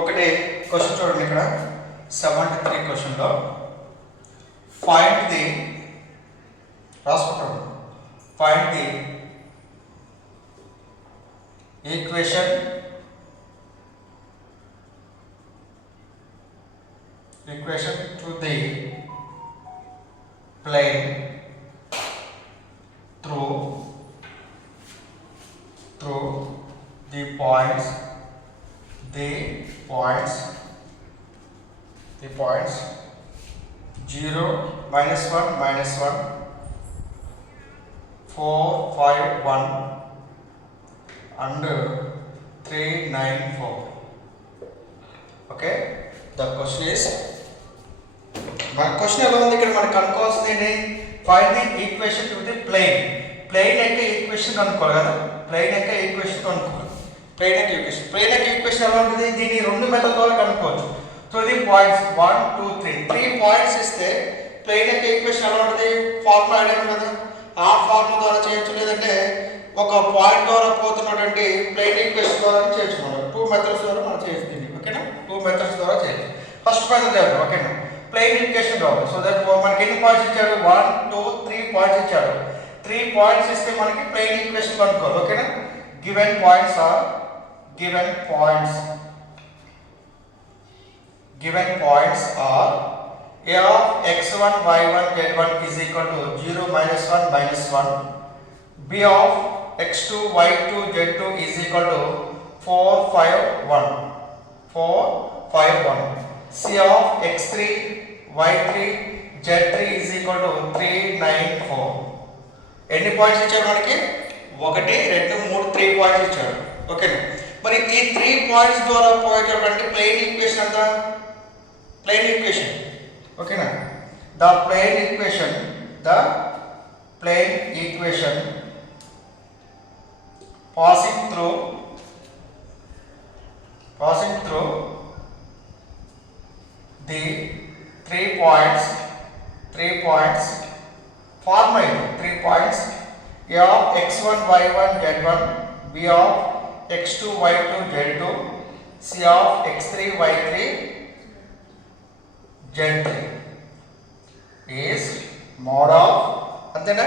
ఒకటి క్వశ్చన్ చూడండి ఇక్కడ 73 క్వశ్చన్లో ఫైండ్ ది రాసుకుంటాం find the equation to the plane through the points 0, -1, -1, 4, 5, 1 and 3, 9, 4. Okay, the question is మన క్వశ్చన్ ఎలా ఉంది ఇక్కడ మనకు కనుక్కోవాల్సింది find the equation to the plane యొక్క ఈక్వేషన్ కనుక్కోవాలి కదా ప్లేన్ యొక్క ఈక్వేషన్ కనుక్కోవాలి ప్లేన్ యొక్క ఈక్వేషన్ ఎలా ఉంటుంది దీన్ని రెండు మెథడ్ ద్వారా కనుక్కోవచ్చు సో ది పాయింట్స్ 1 2 3 పాయింట్స్ ఇస్తే ప్లేన్ యొక్క ఈక్వేషన్ ఎలా ఉంటుంది ఫార్ములా ఐడియా కదా ఆ ఫార్ములా ద్వారా చేయొచ్చు లేదంటే ఒక పాయింట్ ద్వారా పోతున్నటువంటి ప్లేన్ ఈక్వేషన్ ద్వారా చేయొచ్చు మనం 2 మెథడ్స్ ద్వారా మనం చేయొచ్చు దీన్ని ఓకేనా 2 మెథడ్స్ ద్వారా చేయొచ్చు ఫస్ట్ మెథడ్ చేద్దాం ఓకేనా ప్లేన్ ఈక్వేషన్ రావాలి సో దట్ మనకి ఎన్ని పాయింట్స్ ఇచ్చాడు 1 2 3 పాయింట్స్ ఇచ్చాడు 3 పాయింట్స్ ఇస్తే మనకి ప్లేన్ ఈక్వేషన్ కనుక్కోవాలి ఓకేనా given points are a of x1 y1 z1 is equal to 0 -1 -1 b of x2 y2 z2 is equal to 4 5 1 c of x3 y3 z3 is equal to 3 9 4 ఎన్ని points ఇచ్చాడు మనకి 1 2 3 3 points ఇచ్చాడు okay మరి ఈ 3 points ద్వారా పోయేటటువంటి plane equation అంతా plane equation ఓకేనా the plane equation passing through the 3 points form 3 points a of x1 y1 z1 b of x2 y2 z2 c of x3 y3 z3 is mod of అంతేనా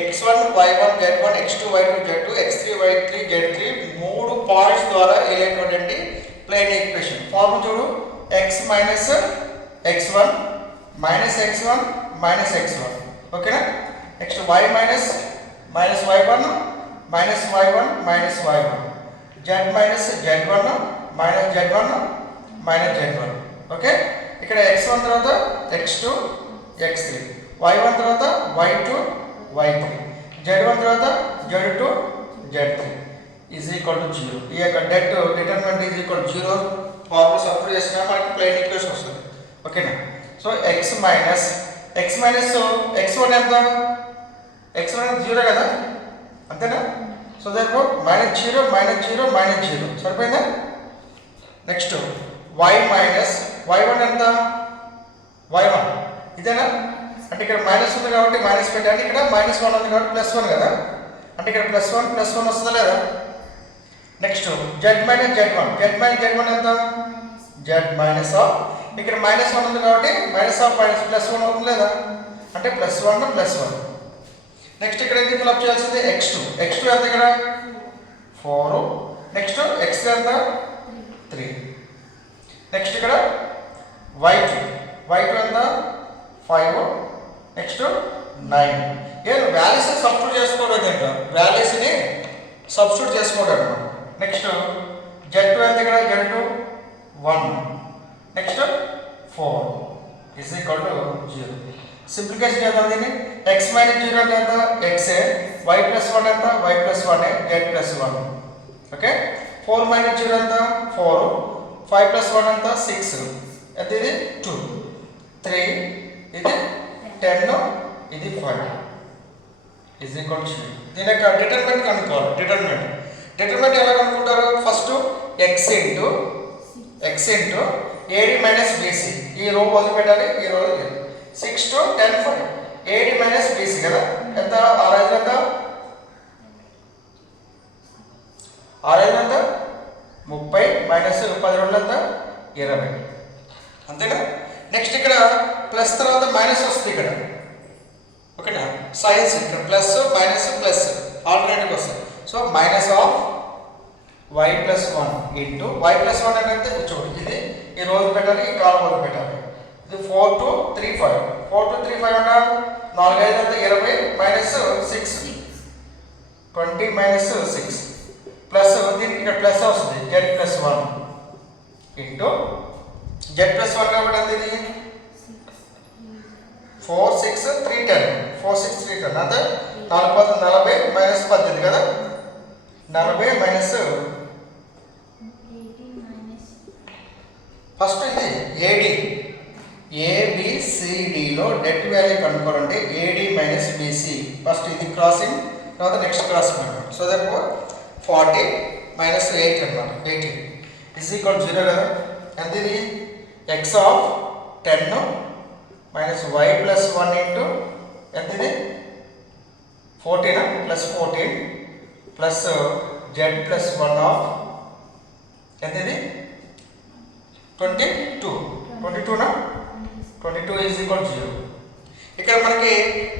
x1 y1 z1 x2 y2 z2 x3 y3 z3 మూడు points ద్వారా ఏలేటువంటి plane equation form చూడు x minus x1 minus x1 minus x1 ఓకేనా next y minus y1 minus y1 minus y1 z minus z1 minus z1 minus z1 okay ఇక్కడ x1 తర్వాత x2 x3 y1 తర్వాత y2 y3 z1 తర్వాత z2 z3 is equal to 0 ఈ యొక్క determinant is equal to 0 formula substitute చేసినా మనకి plane equation వస్తుంది ఓకేనా సో x మైనస్ x1 ఎంత x1 0 కదా అంతేనా సో దేర్ఫోర్ -0 -0 సరిపోయిందా నెక్స్ట్ y మైనస్ y1 ఎంత y1 ఇదేనా అంటే ఇక్కడ మైనస్ ఉంది కాబట్టి మైనస్ పెట్టాలి ఇక్కడ -1 ఉంది కాబట్టి +1 కదా అంటే ఇక్కడ +1 వస్తుందా లేదా నెక్స్ట్ z minus z1 ఎంత z minus ఆఫ్ ఇక్కడ -1 ఉంది కాబట్టి +1 అవుతుంది లేదా అంటే +1 నెక్స్ట్ ఇక్కడ ఏంటి ఫిల్ అప్ చేయాల్సింది x2 ఎంత ఇక్కడ 4 నెక్స్ట్ x3 ఎంత 3 నెక్స్ట్ ఇక్కడ y2 ఎంత 5 నెక్స్ట్ 9 ఏ వాల్యూస్ సబ్స్టిట్యూట్ చేసుకోవడం ఏంటంటే వాల్యూస్ ని సబ్స్టిట్యూట్ చేసుకోవడం నెక్స్ట్ z2 ఎంత ఇక్కడ z2 1 next 4 is equal to 0 simplification చేద్దాం దీన్ని x minus 0 అంటే ఎంత x y plus 1 ఎంత y plus 1 z plus 1 okay 4 minus 0 ఎంత 4 5 plus 1 ఎంత 6 ఎంత ఇది 2 3 ఇది 10 ఇది 5 is equal to 0 దీని యొక్క డిటర్మినెంట్ కనుక్కోవాలి డిటర్మినెంట్ ఎలా కనుక్కుంటారు first x into AD minus BC ఈ రో వదిలిపెట్టాలి ఈ రో 6 to 10 5 AD minus BC కదా ఎంత R ఎంత 30 మైనస్ 10 రోజులు ఎంత 20 అంతేనా. నెక్స్ట్ ఇక్కడ ప్లస్ తర్వాత మైనస్ వస్తుంది ఇక్కడ ఓకేనా. సైన్స్ ఇక్కడ ప్లస్ మైనస్ ప్లస్ ఆల్టర్నేటివ్ వస్తుంది. So minus of y plus 1 into y plus 1 అంటే చూడు ఇది ఈ రోజు పెట్టాలి ఈ కాలం రోజు పెట్టాలి. ఇది 4 to 3 5 4 to 3 5 అన్నా 4 5 అంటే 20 మైనస్ 6 20 మైనస్ 6 ప్లస్ దీనికి ఇక్కడ ప్లస్ వస్తుంది z plus 1 into z plus 1 కాబట్టి ఎంత ఇది 4 6 3 10 4 6 3 10 అంటే 4 40 మైనస్ 18 కదా 40 మైనస్ ఫస్ట్ ఇది ఏడి ఏబిసిడిలో డెట్ వాల్యూ కనుక్కోవాలంటే ఏడి మైనస్ బీసీ ఫస్ట్ ఇది క్రాసింగ్ తర్వాత నెక్స్ట్ క్రాసింగ్ అనమాట. సో దట్ 40 మైనస్ 8 అనమాట 80 ఇస్ ఈక్వల్ 0 కదా. ఎంత ఇది x of 10 minus y plus 1 into ఎంత ఇది 14 plus 14 plus z plus 1 of ఎంత ఇది 22 22 ఈజ్ ఈక్వల్ 0. ఇక్కడ మనకి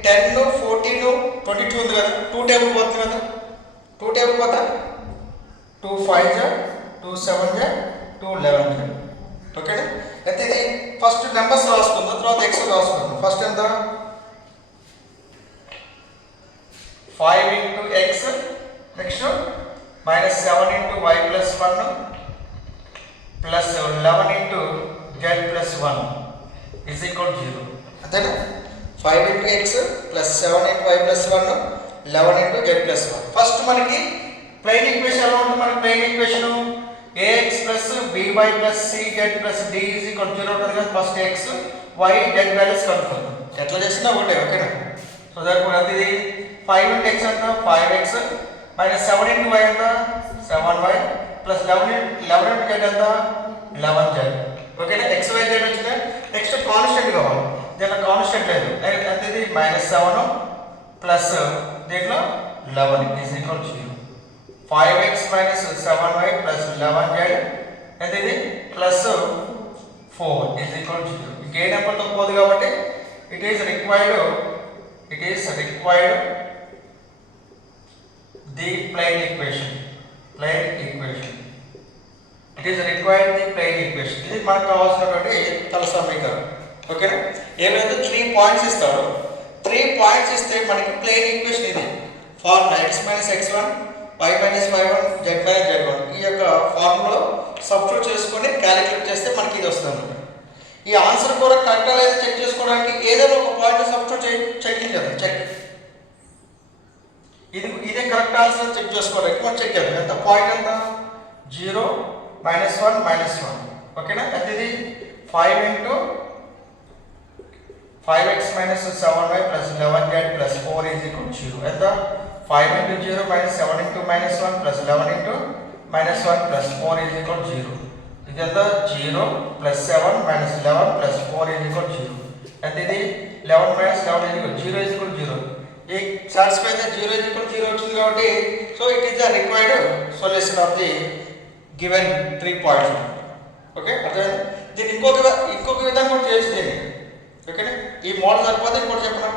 10 14 22 ఉంది కదా 2 టేబుల్ పోతుంది కదా 2 టేబుల్ పోతా 2 5 2 7 2 11 ఓకేనా. అయితే ఇది ఫస్ట్ నెంబర్స్ రాసుకుందాం తర్వాత ఎక్స్ రాసుకుందాం. ఫస్ట్ ఎంత 5 into x next minus 7 into y plus 1 plus 11 into z plus 1 is equal 0 అంతేనా. 5 into x plus 7 into y plus 1 11 into z plus 1. First మనకి ప్లెయిన్ ఈక్వేషన్ ఎలా ఉంటుంది. మనకి plane equation a x plus b y plus c z plus d is equal 0 ఉంటుంది కదా. First x y z values కనుక్కుందాం ఎట్లా చేసినా ఒకటే ఓకేనా. సో దానికి అది ఇది 5 ఇంటూ ఎక్స్ ఎంత 5x మైనస్ 7 ఇంటూ వై ఎంత 7y ప్లస్ 11 ఇంటూ జెడ్ ఎంత 11z ఓకేనా. ఎక్స్ వై జెడ్ వచ్చిందా. నెక్స్ట్ కాన్స్టెంట్ కావాలి దీంట్లో కాన్స్టెంట్ లేదు అంటే ఇది మైనస్ 7 ప్లస్ దీంట్లో 11 is equal 0. 5x minus 7y plus 11z ఎంత ఇది ప్లస్ 4 ఈజ్ ఈక్వల్ 0. ఇంకే నెంబర్తో పోదు కాబట్టి it is required the plain equation it is required the plain equation. ఇది మనకు కావాల్సినటువంటి తల సమీకరణం ఓకేనా. ఏమైతే 3 పాయింట్స్ ఇస్తాడో 3 పాయింట్స్ ఇస్తే మనకి ప్లెయిన్ ఈక్వేషన్ ఇది formula x minus x1 y minus y1 z minus z1 ఈ యొక్క ఫార్ములా సబ్స్టిట్యూట్ చేసుకొని క్యాలిక్యులేట్ చేస్తే మనకి ఇది వస్తుంది. ఈ ఆన్సర్ కూడా కరెక్టా లేదా చెక్ చేసుకోవడానికి ఏదైనా ఒక పాయింట్ సబ్స్టిట్యూట్ చెకింగ్ చేద్దాం. చెక్ ఇదే కరెక్ట్ ఆన్సర్ చెక్ చేసుకోవడానికి మనం చెక్ చేద్దాం. ఎంత పాయింట్ ఎంత 0 మైనస్ 1 మైనస్ 1 ఓకేనా. అంటే ఇది 5 into 5x minus 7y plus 11z plus 4 is equal 0. ఎంత 5 into 0 minus 7 into minus 1 plus 11 into minus 1 plus 4 is equal 0. ఇది ఎంత 0 plus 7 minus 11 plus 4 is equal 0. అంటే ఇది 11 minus 11 is equal 0 is equal 0. ఈ satisfy the 0 is equal 0 వచ్చింది కాబట్టి so it is the required solution of the given 3 points okay. అర్థమైంది. దీన్ని ఇంకొక విధంగా కూడా చేయొచ్చు దీన్ని ఓకేనా. ఈ మోడల్ సరిపోతే ఇంకోటి చెప్పనా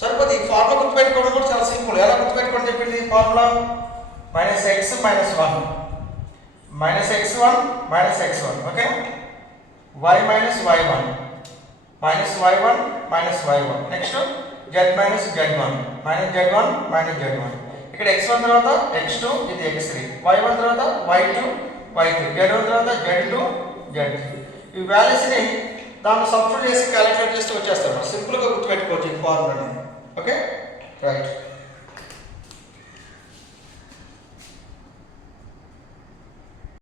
సరిపోతే. ఈ ఫార్ములా గుర్తుపెట్టుకోవడం కూడా చాలా సింపుల్. ఎలా గుర్తుపెట్టుకోవడం చెప్పింది formula minus X minus 1 minus x1 minus x1 okay. y minus y1 minus y1 minus y1 next z minus z1 minus z1 minus z1. ఇక్కడ x1 తర్వాత x2 ఇది x3 y1 తర్వాత y2 y3 z1 తర్వాత z2 z3. ఈ వాల్యూస్ని దాన్ని substitute చేసి calculate చేస్తే వచ్చేస్తారు. సింపుల్గా గుర్తుపెట్టుకోవచ్చు ఈ ఫార్ములాని ఓకే రైట్.